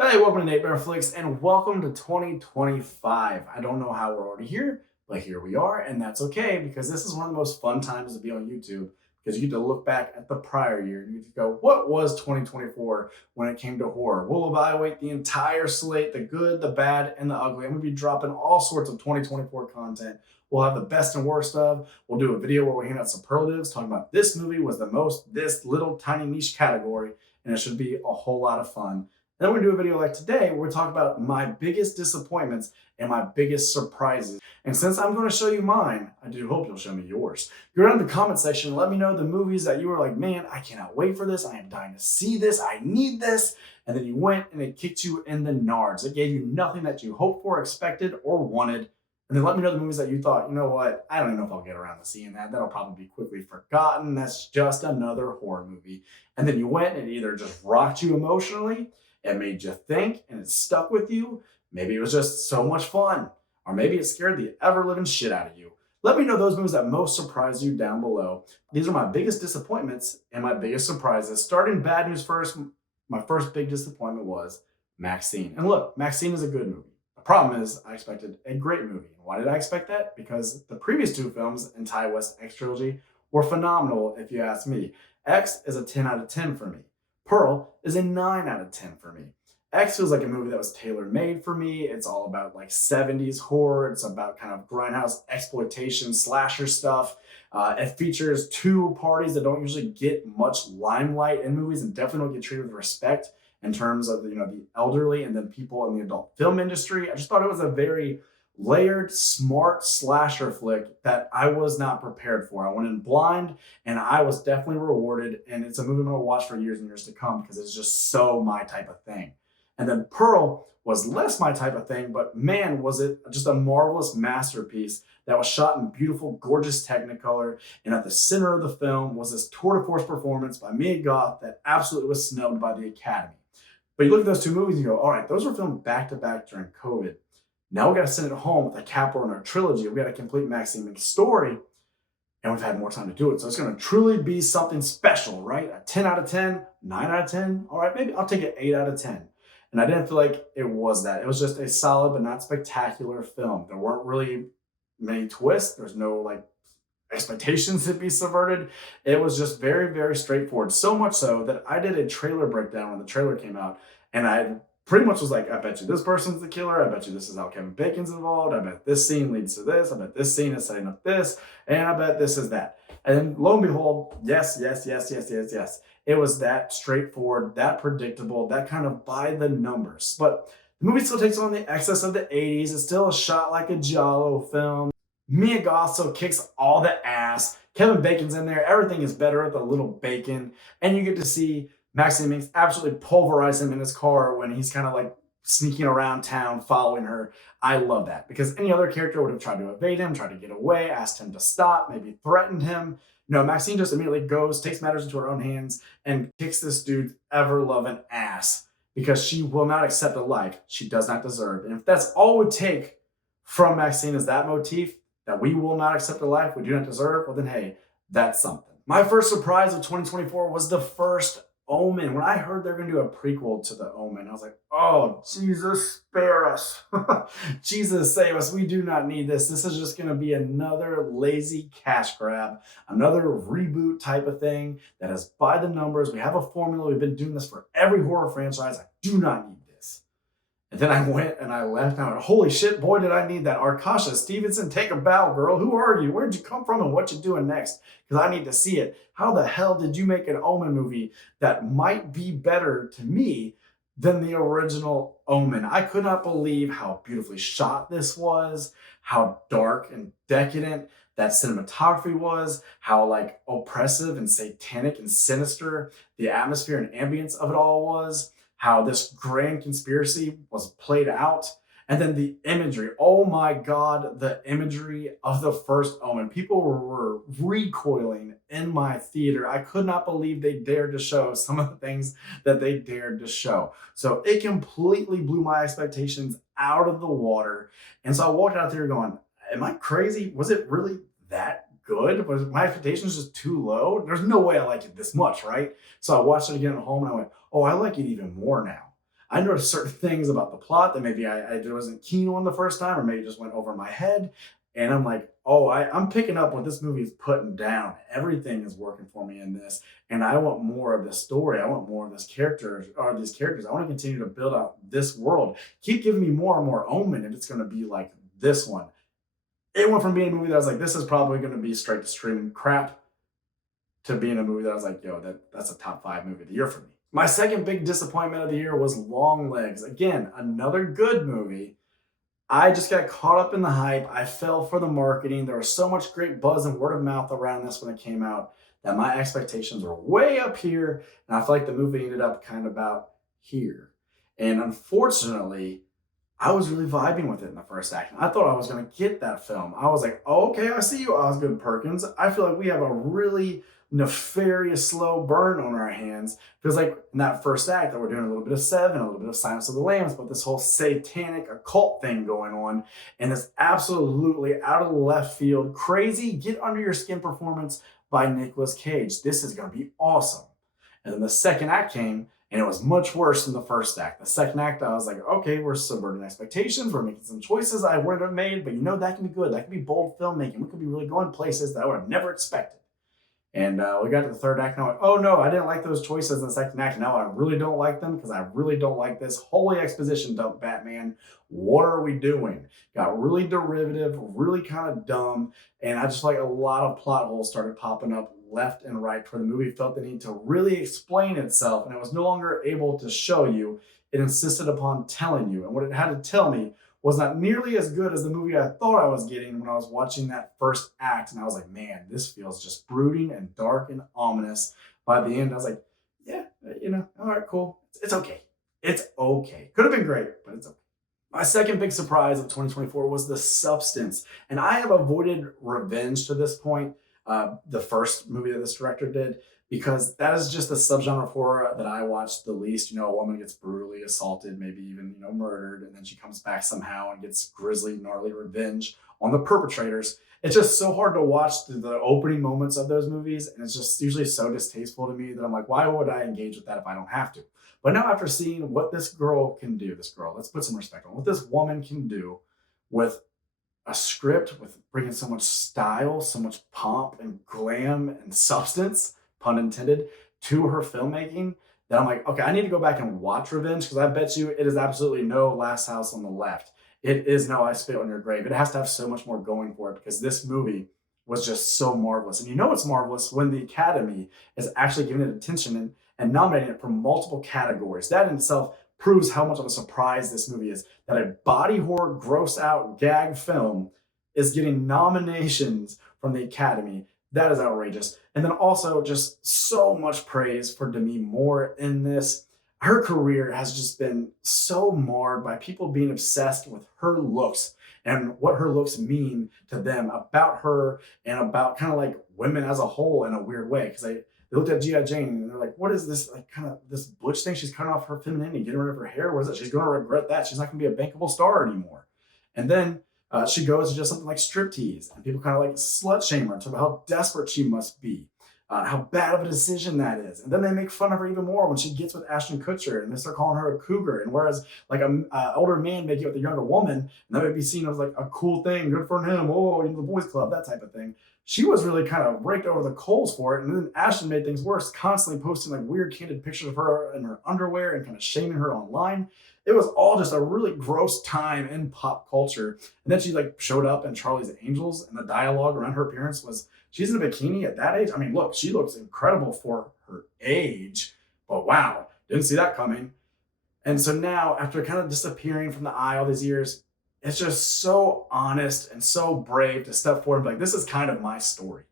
Hey, welcome to natemareflix and welcome to 2025. I don't know how we're already here, but here we are, and that's okay because this is one of the most fun times to be on YouTube because you get to look back at the prior year and you get to go, what was 2024 when it came to horror? We'll evaluate the entire slate, the good, the bad, and the ugly. I'm going to be dropping all sorts of 2024 content. We'll have the best and worst of. We'll do a video where we hand out superlatives talking about this movie was the most, this little tiny niche category, and it should be a whole lot of fun. Then we're gonna do a video like today where we talk about my biggest disappointments and my biggest surprises. And since I'm gonna show you mine, I do hope you'll show me yours. Go down in the comment section and let me know the movies that you were like, man, I cannot wait for this. I am dying to see this. I need this. And then you went and it kicked you in the nards. It gave you nothing that you hoped for, expected, or wanted. And then let me know the movies that you thought, you know what, I don't even know if I'll get around to seeing that. That'll probably be quickly forgotten. That's just another horror movie. And then you went and it either just rocked you emotionally, it made you think and it stuck with you. Maybe it was just so much fun, or maybe it scared the ever living shit out of you. Let me know those movies that most surprised you down below. These are my biggest disappointments and my biggest surprises. Starting bad news first, my first big disappointment was Maxine. And look, Maxine is a good movie. The problem is, I expected a great movie. Why did I expect that? Because the previous two films in Ty West X trilogy were phenomenal, if you ask me. X is a 10 out of 10 for me. Pearl is a 9 out of 10 for me. X feels like a movie that was tailor-made for me. It's all about like 70s horror. It's about kind of grindhouse exploitation, slasher stuff. It features two parties that don't usually get much limelight in movies and definitely don't get treated with respect in terms of the elderly and then people in the adult film industry. I just thought it was a very layered, smart slasher flick that I was not prepared for. I went in blind and I was definitely rewarded. And it's a movie I'm going to watch for years and years to come because it's just so my type of thing. And then Pearl was less my type of thing, but man, was it just a marvelous masterpiece that was shot in beautiful, gorgeous Technicolor. And at the center of the film was this tour de force performance by Mia Goth that absolutely was snubbed by the Academy. But you look at those two movies and you go, all right, those were filmed back to back during COVID. Now we got to send it home with a capper in our trilogy. We got to complete Maxine's story, and we've had more time to do it. So it's going to truly be something special, right? A 10 out of 10, 9 out of 10. All right, maybe I'll take an 8 out of 10. And I didn't feel like it was that. It was just a solid but not spectacular film. There weren't really many twists. There's no like expectations to be subverted. It was just very, very straightforward. So much so that I did a trailer breakdown when the trailer came out, and I pretty much was like, I bet you this person's the killer. I bet you this is how Kevin Bacon's involved. I bet this scene leads to this. I bet this scene is setting up this. And I bet this is that. And then lo and behold, yes, yes, yes, yes, yes, yes. It was that straightforward, that predictable, that kind of by the numbers. But the movie still takes on the excess of the 80s. It's still a shot like a Giallo film. Mia Goth still kicks all the ass. Kevin Bacon's in there. Everything is better with a little bacon. And you get to see Maxine absolutely pulverize him in his car when he's kind of like sneaking around town following her. I love that because any other character would have tried to evade him, tried to get away, asked him to stop, maybe threatened him. No, Maxine just immediately goes, takes matters into her own hands, and kicks this dude's ever-loving ass because she will not accept a life she does not deserve. And if that's all it would take from Maxine is that motif, that we will not accept a life we do not deserve, well then, hey, that's something. My first surprise of 2024 was the First Omen. When I heard they're going to do a prequel to The Omen, I was like, oh, Jesus, spare us. Jesus, save us. We do not need this. This is just going to be another lazy cash grab, another reboot type of thing that is by the numbers. We have a formula. We've been doing this for every horror franchise. I do not need this. And then I went and I left. And I went, holy shit, boy, did I need that. Arkasha Stevenson, take a bow, girl. Who are you? Where'd you come from and what you doing next? Because I need to see it. How the hell did you make an Omen movie that might be better to me than the original Omen? I could not believe how beautifully shot this was, how dark and decadent that cinematography was, how like oppressive and satanic and sinister the atmosphere and ambience of it all was, how this grand conspiracy was played out. And then the imagery, oh my God, the imagery of the First Omen. People were recoiling in my theater. I could not believe they dared to show some of the things that they dared to show. So it completely blew my expectations out of the water. And so I walked out there going, am I crazy? Was it really that good? Was my expectations just too low? There's no way I like it this much, right? So I watched it again at home and I went, oh, I like it even more now. I noticed certain things about the plot that maybe I wasn't keen on the first time, or maybe just went over my head. And I'm like, oh, I'm picking up what this movie is putting down. Everything is working for me in this. And I want more of this story. I want more of this character or these characters. I want to continue to build out this world. Keep giving me more and more Omen if it's going to be like this one. It went from being a movie that I was like, this is probably going to be straight to streaming crap, to being a movie that I was like, yo, that's a top 5 movie of the year for me. My second big disappointment of the year was Long Legs. Again, another good movie. I just got caught up in the hype. I fell for the marketing. There was so much great buzz and word of mouth around this when it came out that my expectations were way up here. And I feel like the movie ended up kind of about here. And unfortunately, I was really vibing with it in the first act. I thought I was going to get that film. I was like, oh, okay, I see you, Osgood Perkins. I feel like we have a really nefarious slow burn on our hands. Feels like in that first act that we're doing a little bit of Seven, a little bit of Silence of the Lambs, but this whole satanic occult thing going on, and this absolutely out of left field, crazy, get under your skin performance by Nicolas Cage. This is going to be awesome. And then the second act came, and it was much worse than the first act. The second act, I was like, okay, we're subverting expectations. We're making some choices I wouldn't have made, but that can be good. That can be bold filmmaking. We could be really going places that I would have never expected. And we got to the third act, and I'm like, oh no, I didn't like those choices in the second act. Now I really don't like them because I really don't like this holy exposition dump, Batman. What are we doing? Got really derivative, really kind of dumb, and I just like a lot of plot holes started popping up left and right where the movie felt the need to really explain itself, and it was no longer able to show you. It insisted upon telling you, and what it had to tell me was not nearly as good as the movie I thought I was getting when I was watching that first act. And I was like, man, this feels just brooding and dark and ominous. By the end, I was like, yeah, all right, cool. It's okay. It's okay. Could have been great, but it's okay. My second big surprise of 2024 was The Substance. And I have avoided revenge to this point, the first movie that this director did, because that is just the subgenre of horror that I watched the least. A woman gets brutally assaulted, maybe even, murdered, and then she comes back somehow and gets grisly, gnarly revenge on the perpetrators. It's just so hard to watch the opening moments of those movies, and it's just usually so distasteful to me that I'm like, why would I engage with that if I don't have to? But now after seeing what this girl can do, let's put some respect on what this woman can do with a script, with bringing so much style, so much pomp and glam and substance, pun intended, to her filmmaking, that I'm like, okay, I need to go back and watch Revenge, because I bet you it is absolutely no Last House on the Left. It is no I Spit on Your Grave. It has to have so much more going for it, because this movie was just so marvelous. And it's marvelous when the Academy is actually giving it attention and nominating it for multiple categories. That in itself proves how much of a surprise this movie is, that a body horror, gross out, gag film is getting nominations from the Academy. That is outrageous. And then also just so much praise for Demi Moore in this. Her career has just been so marred by people being obsessed with her looks and what her looks mean to them, about her and about kind of like women as a whole in a weird way. Because they looked at G.I. Jane and they're like, what is this, like, kind of this butch thing? She's cutting off her femininity, getting rid of her hair. What is it? She's going to regret that. She's not going to be a bankable star anymore. And then she goes to just something like striptease, and people kind of like slut shame her and talk about how desperate she must be, how bad of a decision that is. And then they make fun of her even more when she gets with Ashton Kutcher, and they start calling her a cougar. And whereas like an older man may get with a younger woman, and that may be seen as like a cool thing, good for him, oh, the boys club, that type of thing. She was really kind of raked over the coals for it. And then Ashton made things worse, constantly posting like weird candid pictures of her in her underwear and kind of shaming her online. It was all just a really gross time in pop culture. And then she like showed up in Charlie's Angels, and the dialogue around her appearance was, she's in a bikini at that age. I mean, look, she looks incredible for her age, but wow, didn't see that coming. And so now, after kind of disappearing from the eye all these years, it's just so honest and so brave to step forward and be like, this is kind of my story.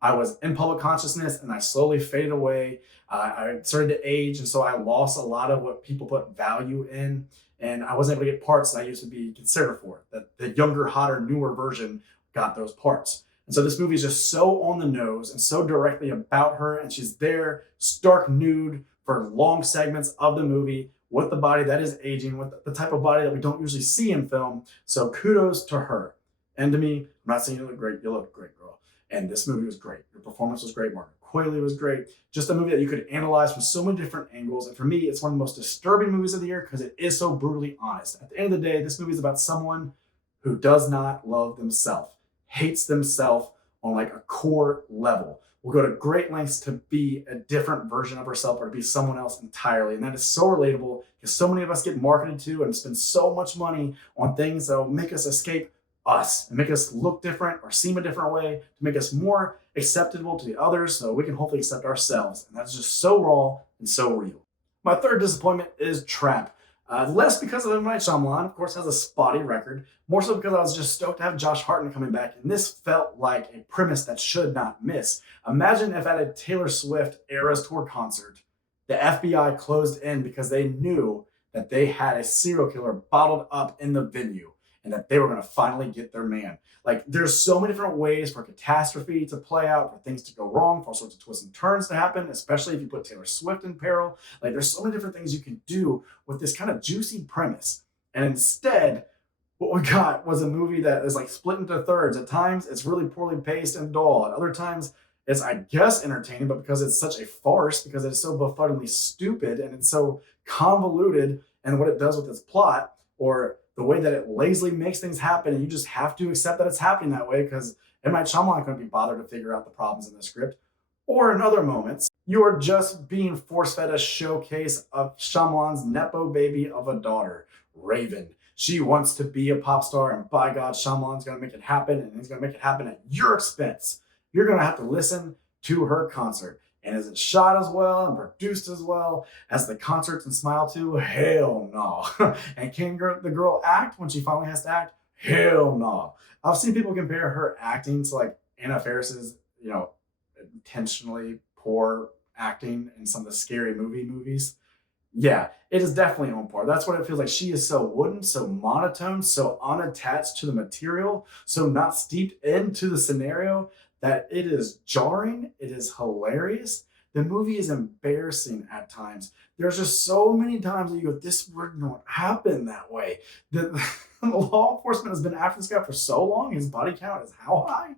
I was in public consciousness and I slowly faded away. I started to age, and so I lost a lot of what people put value in, and I wasn't able to get parts that I used to be considered for. That the younger, hotter, newer version got those parts. And so this movie is just so on the nose and so directly about her, and she's there stark nude for long segments of the movie with the body that is aging, with the type of body that we don't usually see in film. So kudos to her. And to me, I'm not saying you look great, you look great, girl. And this movie was great. Your performance was great, Margaret Coily was great. Just a movie that you could analyze from so many different angles. And for me, it's one of the most disturbing movies of the year because it is so brutally honest. At the end of the day, this movie is about someone who does not love themselves, hates themselves on like a core level, will go to great lengths to be a different version of herself or to be someone else entirely. And that is so relatable because so many of us get marketed to and spend so much money on things that will make us escape us and make us look different or seem a different way to make us more acceptable to the others so we can hopefully accept ourselves. And that's just so raw and so real. My third disappointment is Trap. Less because of M. Night Shyamalan, of course, has a spotty record. More so because I was just stoked to have Josh Hartnett coming back, and this felt like a premise that should not miss. Imagine if at a Taylor Swift Eras Tour concert, the FBI closed in because they knew that they had a serial killer bottled up in the venue and that they were going to finally get their man. Like, there's so many different ways for catastrophe to play out, for things to go wrong, for all sorts of twists and turns to happen, especially if you put Taylor Swift in peril. Like, there's so many different things you can do with this kind of juicy premise. And instead, what we got was a movie that is like split into thirds. At times, it's really poorly paced and dull. At other times, it's, I guess, entertaining, but because it's such a farce, because it's so befuddlingly stupid and it's so convoluted and what it does with its plot, or the way that it lazily makes things happen, and you just have to accept that it's happening that way because M. Night Shyamalan couldn't be bothered to figure out the problems in the script. Or in other moments, you are just being force-fed a showcase of Shyamalan's nepo baby of a daughter, Raven. She wants to be a pop star, and by God, Shyamalan's going to make it happen, and he's going to make it happen at your expense. You're going to have to listen to her concert. And is it shot as well and produced as well as the concerts in Smile 2? Hell no. And can the girl act when she finally has to act? Hell no. I've seen people compare her acting to like Anna Faris's, intentionally poor acting in some of the scary movies. Yeah, it is definitely on par. That's what it feels like. She is so wooden, so monotone, so unattached to the material, so not steeped into the scenario that it is jarring. It is hilarious. The movie is embarrassing at times. There's just so many times that you go, this would not happen that way. The law enforcement has been after this guy for so long. His body count is how high?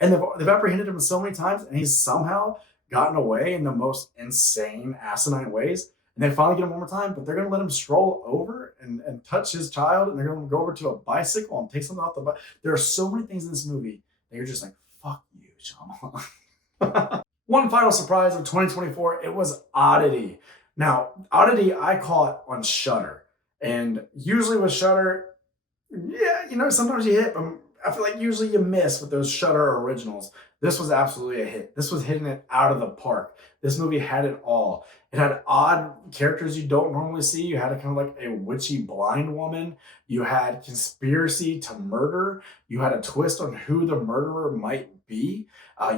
And they've apprehended him so many times, and he's somehow gotten away in the most insane, asinine ways. And they finally get him one more time, but they're going to let him stroll over and touch his child, and they're going to go over to a bicycle and take something off the bike. There are so many things in this movie that you're just like, fuck you, Shyamalan. One final surprise of 2024, it was Odity. Now, Odity I caught on Shudder. And usually with Shudder, yeah, sometimes you hit, but I feel like usually you miss with those Shudder originals. This was absolutely a hit. This was hitting it out of the park. This movie had it all. It had odd characters you don't normally see. You had a kind of like a witchy blind woman. You had conspiracy to murder. You had a twist on who the murderer might be.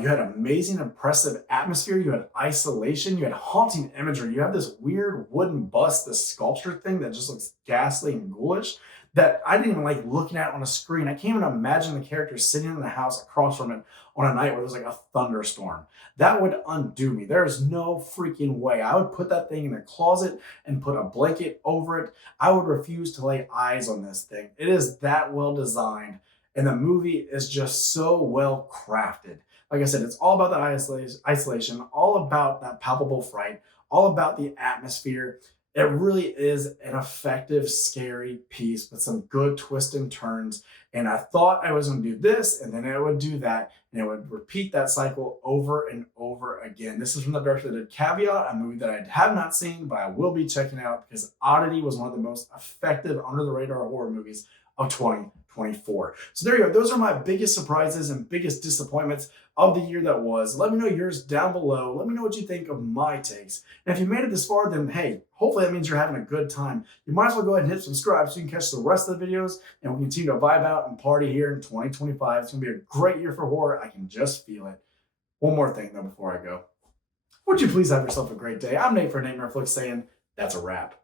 You had amazing, impressive atmosphere. You had isolation. You had haunting imagery. You have this weird wooden bust, this sculpture thing that just looks ghastly and ghoulish that I didn't even like looking at on a screen. I can't even imagine the characters sitting in the house across from it on a night where there's like a thunderstorm. That would undo me. There is no freaking way. I would put that thing in a closet and put a blanket over it. I would refuse to lay eyes on this thing. It is that well designed, and the movie is just so well crafted. Like I said, it's all about that isolation, all about that palpable fright, all about the atmosphere. It really is an effective, scary piece with some good twists and turns. And I thought I was going to do this, and then it would do that, and it would repeat that cycle over and over again. This is from the director that did Caveat, a movie that I have not seen, but I will be checking out because Odity was one of the most effective under-the-radar horror movies of 2024. So there you go. Those are my biggest surprises and biggest disappointments of the year that was. Let me know yours down below. Let me know what you think of my takes. And if you made it this far, then hey, hopefully that means you're having a good time. You might as well go ahead and hit subscribe so you can catch the rest of the videos, and we'll continue to vibe out and party here in 2025. It's going to be a great year for horror. I can just feel it. One more thing though before I go. Would you please have yourself a great day? I'm Nate for natemareflix saying that's a wrap.